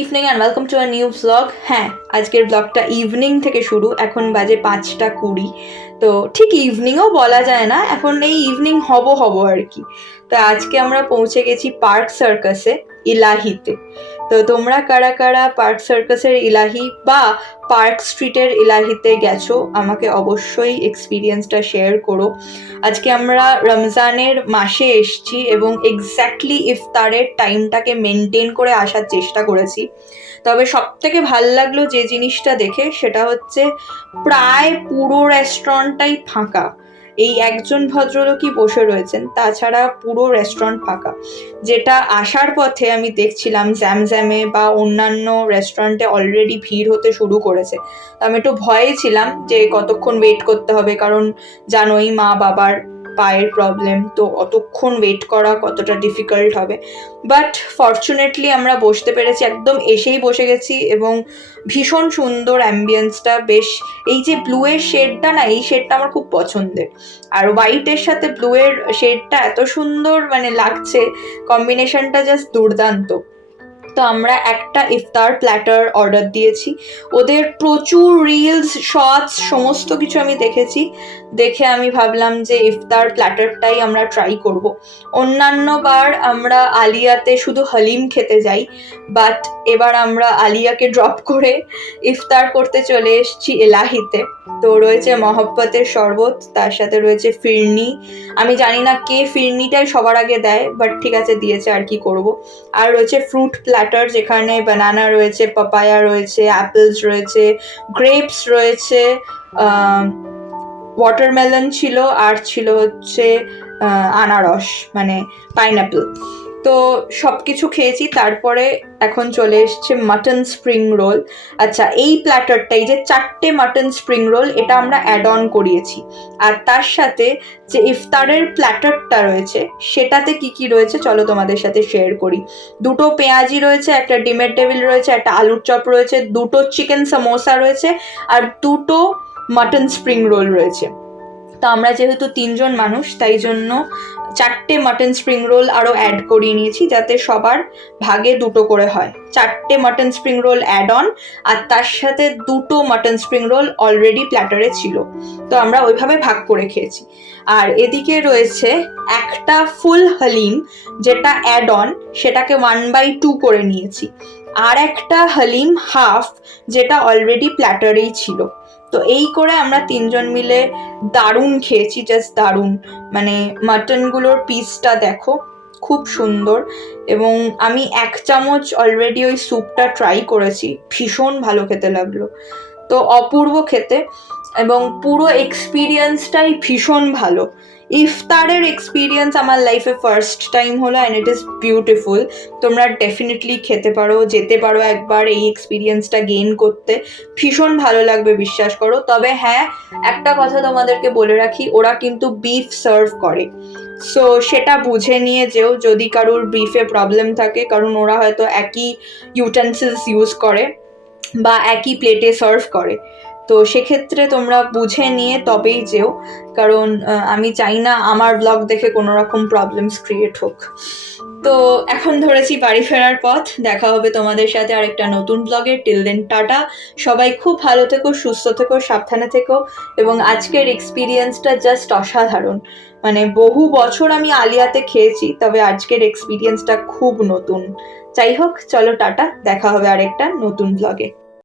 Evening and welcome to a new blog. হ্যাঁ, আজকের ব্লগটা ইভিনিং থেকে শুরু। এখন বাজে 5:20। তো ঠিক ইভিনিংও বলা যায় না, এখন এই ইভিনিং হব আর কি। তো আজকে আমরা পৌঁছে গেছি পার্ক সার্কাসে, ইলাহিতে। তো তোমরা কারা কারা পার্ক সার্কাসের ইলাহি বা পার্ক স্ট্রিটের ইলাহিতে গেছো আমাকে অবশ্যই এক্সপিরিয়েন্সটা শেয়ার করো। আজকে আমরা রমজানের মাসে এসছি এবং এক্স্যাক্টলি ইফতারের টাইমটাকে মেনটেন করে আসার চেষ্টা করেছি। তবে সব থেকে ভাল লাগলো যে জিনিসটা দেখে, সেটা হচ্ছে প্রায় পুরো রেস্টুরেন্টটাই ফাঁকা। এই একজন ভদ্রলোকই বসে রয়েছেন, তাছাড়া পুরো রেস্টুরেন্ট ফাঁকা। যেটা আসার পথে আমি দেখছিলাম জ্যামজ্যামে বা অন্যান্য রেস্টুরেন্টে অলরেডি ভিড় হতে শুরু করেছে। তো আমি একটু ভয়ে ছিলাম যে কতক্ষণ ওয়েট করতে হবে, কারণ জানোই মা বাবার পায়ের প্রবলেম, তো অতক্ষণ ওয়েট করা কতটা ডিফিকাল্ট হবে। বাট ফর্চুনেটলি আমরা বসতে পেরেছি, একদম এসেই বসে গেছি এবং ভীষণ সুন্দর অ্যাম্বিয়েন্সটা। বেশ এই যে ব্লুয়ের শেডটা না, এই শেডটা আমার খুব পছন্দের। আর হোয়াইটের সাথে ব্লুয়ের শেডটা এত সুন্দর লাগছে, কম্বিনেশনটা জাস্ট দুর্দান্ত। তো আমরা একটা ইফতার প্ল্যাটার অর্ডার দিয়েছি। ওদের প্রচুর রিলস, শর্টস সমস্ত কিছু আমি দেখেছি। দেখে আমি ভাবলাম যে ইফতার প্ল্যাটারটাই আমরা ট্রাই করব। অন্যান্য বার আমরা আলিয়াতে শুধু হালিম খেতে যাই, বাট এবার আমরা আলিয়াকে ড্রপ করে ইফতার করতে চলে এসেছি এলাহিতে। তো রয়েছে মহব্বতের শরবত, তার সাথে রয়েছে ফিরনি। আমি জানি না কে ফিরনিটাই সবার আগে দেয়, বাট ঠিক আছে, দিয়েছে, আর কি করব। আর রয়েছে ফ্রুট প্ল্যাটার, যেখানে বানানা রয়েছে, পাপায়া রয়েছে, অ্যাপেলস রয়েছে, গ্রেপস রয়েছে, ওয়াটারমেলন ছিল, আর ছিল হচ্ছে আনারস পাইনঅ্যাপেল। তো সব কিছু খেয়েছি। তারপরে এখন চলে এসছে মাটন স্প্রিং রোল। আচ্ছা, এই প্ল্যাটারটাই যে 4টে মাটন স্প্রিং রোল, এটা আমরা অ্যাড অন করিয়েছি। আর তার সাথে যে ইফতারের প্ল্যাটারটা রয়েছে, সেটাতে কি কি রয়েছে চলো তোমাদের সাথে শেয়ার করি। 2টো পেঁয়াজি রয়েছে, একটা ডিমের টেবিল রয়েছে, একটা আলুর চপ রয়েছে, 2টো চিকেন সামোসা রয়েছে, আর 2টো মাটন স্প্রিং রোল রয়েছে। তো আমরা যেহেতু 3জন মানুষ, তাই জন্য 4টে মাটন স্প্রিং রোল আরও অ্যাড করিয়ে নিয়েছি, যাতে সবার ভাগে 2টো করে হয়। 4টে mutton spring roll add on, আর তার সাথে 2টো মাটন স্প্রিং রোল অলরেডি প্ল্যাটারে ছিল। তো আমরা ওইভাবে ভাগ করে খেয়েছি। আর এদিকে রয়েছে একটা ফুল হালিম, যেটা অ্যাড অন, সেটাকে 1/2 করে নিয়েছি। আর একটা হালিম হাফ, যেটা অলরেডি প্ল্যাটারেই ছিল। তো এই করে আমরা 3জন মিলে দারুণ খেয়েছি, জাস্ট দারুণ। মাটনগুলোর পিসটা দেখো, খুব সুন্দর। এবং আমি 1 চামচ অলরেডি ওই স্যুপটা ট্রাই করেছি, ভীষণ ভালো খেতে লাগলো। তো অপূর্ব খেতে, এবং পুরো এক্সপিরিয়েন্সটাই ভীষণ ভালো। ইফতারের এক্সপিরিয়েন্স আমার লাইফে ফার্স্ট টাইম হলো, অ্যান্ড ইট ইজ বিউটিফুল। তোমরা ডেফিনেটলি খেতে পারো, যেতে পারো একবার এই এক্সপিরিয়েন্সটা গেইন করতে, ভীষণ ভালো লাগবে, বিশ্বাস করো। তবে হ্যাঁ, একটা কথা তোমাদেরকে বলে রাখি, ওরা কিন্তু বিফ সার্ভ করে। সো সেটা বুঝে নিয়ে যেও যদি কারোর বিফে প্রবলেম থাকে, কারণ ওরা হয়তো একই ইউটেন্সিলস ইউজ করে বা একই প্লেটে সার্ভ করে। তো সেক্ষেত্রে তোমরা বুঝে নিয়ে তবেই যেও, কারণ আমি চাই না আমার ব্লগ দেখে কোনো রকম প্রবলেমস ক্রিয়েট হোক। তো এখন ধরেছি বাড়ি ফেরার পথ। দেখা হবে তোমাদের সাথে আরেকটা নতুন ব্লগে। Till then tata. সবাই খুব ভালো থেকো, সুস্থ থেকো, সাবধানে থেকো। এবং আজকের এক্সপিরিয়েন্সটা জাস্ট অসাধারণ। বহু বছর আমি আলিয়াতে খেয়েছি, তবে আজকের এক্সপিরিয়েন্সটা খুব নতুন। যাই হোক, চলো টাটা, দেখা হবে আরেকটা নতুন ব্লগে।